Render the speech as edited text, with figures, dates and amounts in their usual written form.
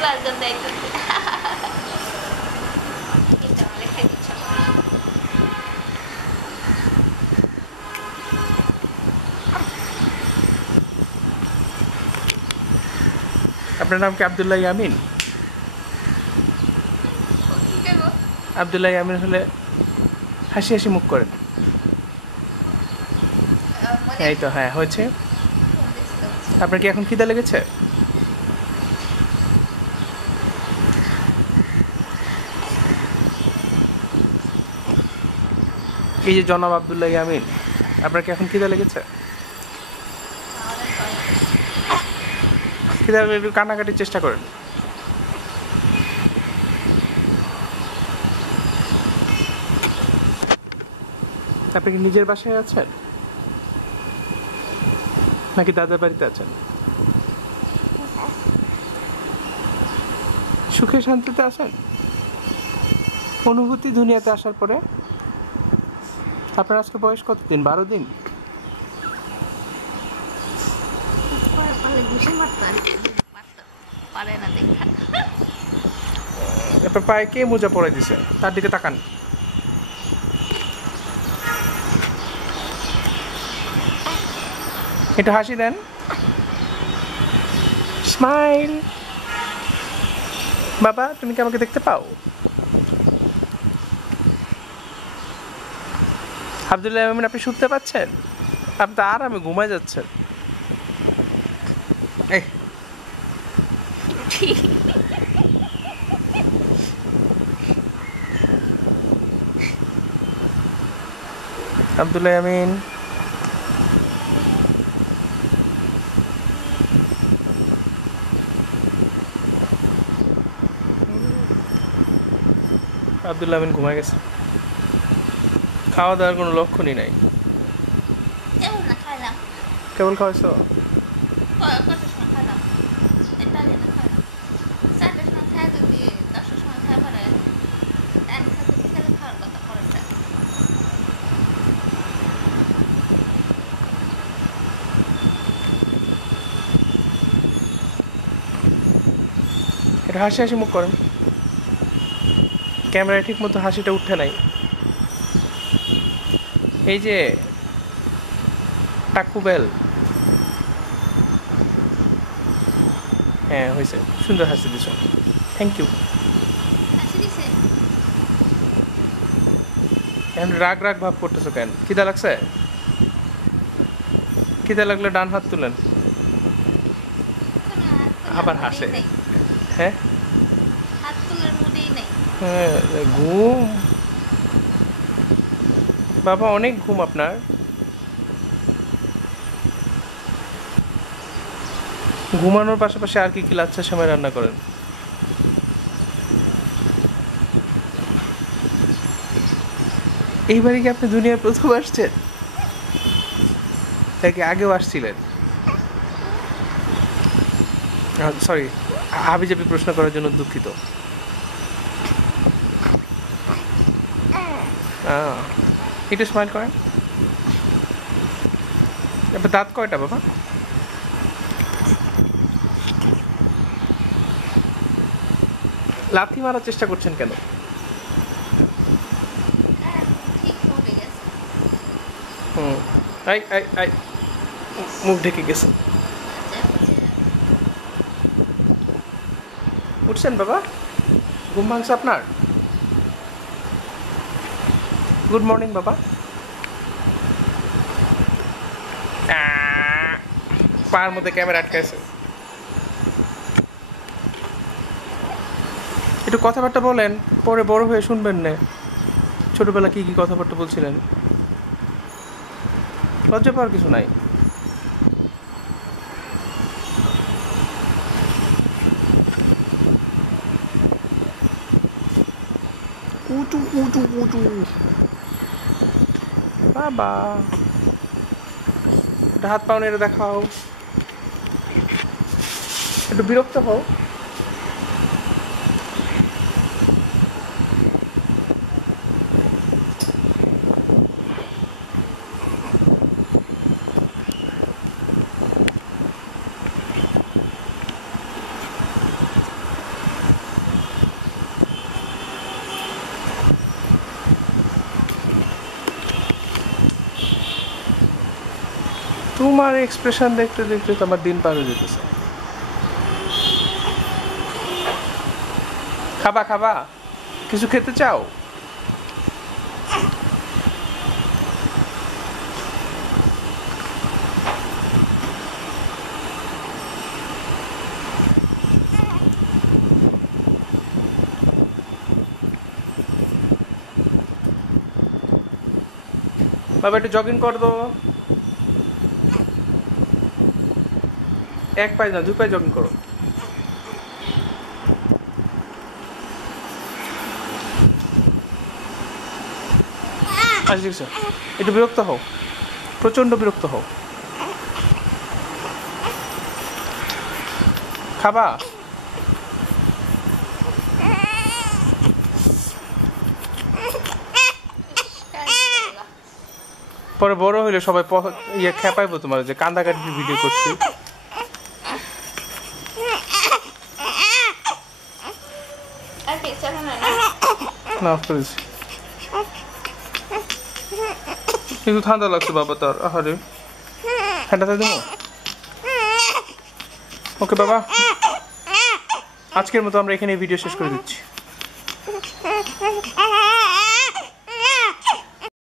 Fuller জন্য আইতেছে এটা আমার লেখাই দিচ্ছ আপনার নাম কি আব্দুল্লাহ ইয়ামিন? আব্দুল্লাহ ইয়ামিন হলে হাসি হাসি মুখ করেন। এই তো হ্যাঁ হয়েছে। আপনার কি এখন খিদে লেগেছে? এই যে জনাব আব্দুল্লাহ ইয়ামিন, আপনার কি এখন খিদে লেগেছে? খিদে লাগলে একটু কান্নাকাটির চেষ্টা করেন। আপনি কি নিজের বাসায় আছেন নাকি দাদার বাড়িতে আছেন? সুখে শান্তিতে আছেন? অনুভূতি দুনিয়াতে আসার পরে? আপনার আজকে বয়স কতদিন? 12 দিন? আপনার পায়ে কে মোজা পরে দিছে? তার দিকে তাকান। একটু হাসি দেন, স্মাইল। বাবা তুমি কি আমাকে দেখতে পাও? আব্দুল্লাহ ইয়ামিন আপনি শুনতে পাচ্ছেন? আপনি তো আরামে ঘুমায় যাচ্ছেন। এই আব্দুল্লাহ ইয়ামিন, আব্দুল্লাহ ইয়ামিন ঘুমায় গেছে। খাওয়া দাওয়ার কোনো লক্ষণই নাই। কেবল খাওয়াইছো? এটা হাসি হাসি মুখ করেন। ক্যামেরায় ঠিক মতো হাসিটা উঠে নাই। এই যে টাকুবেল, হ্যাঁ হয়েছে, সুন্দর হাসি দিছ, থ্যাংক ইউ। এখন রাগ রাগ ভাব করতেছো কেন? খিদা লাগছে? খিদা লাগলে ডান হাত তুলেন। আবার হাসে। হ্যাঁ হ্যাঁ ঘুম। বাবা অনেক ঘুম আপনার। ঘুমানোর পাশাপাশি আর কি কি লাচ্ছা সেমাই রান্না করেন? এইবারে কি আপনি দুনিয়ার প্রথম আসছেন নাকি আগেও আসছিলেন? সরি, হাবিজাবি প্রশ্ন করার জন্য দুঃখিত। একটু স্মাইল করেন। এবার দাঁত কয়টা বাবা? লাথি মারার চেষ্টা করছেন কেন? মুখ ঢেকে গেছে। উঠছেন বাবা? ঘুম ভাঙছে আপনার? গুড মর্নিং বাবা। পায়ের মধ্যে ক্যামেরা আটকাইছে। একটু কথাবার্তা বলেন, পরে বড় হয়ে শুনবেন না। ছোটবেলা কি কি কথাবার্তা বলছিলেন? লজ্জা পাওয়ার কিছু নাই। উঁচু উঁচু উঁচু বাবা, একটা হাত পাও নেড়ে দেখাও। একটু বিরক্ত হও। তোমার এক্সপ্রেশন দেখতে দেখতে তো আমার দিন পার হয়ে যেতেছে। খাবা খাবা, কিছু খেতে চাও? বাবা একটু জগিং কর দো। এক পায়ে না, দুই পায়ে জগিং করো। আচ্ছা ঠিক আছে, একটু বিরক্ত হও, প্রচন্ড বিরক্ত হও। খাবা? পরে বড় হইলে সবাই ইয়ে খেপাইবো তোমার যে কান্দাকাটির ভিডিও করছি। আর কি চাবে না? না অফ করেছি, কিন্তু ঠান্ডা লাগছে বাবা তার। আহারে ঠান্ডাতে দেবো। ওকে বাবা, আজকের মতো আমরা এখানে ভিডিও শেষ করে দিচ্ছি।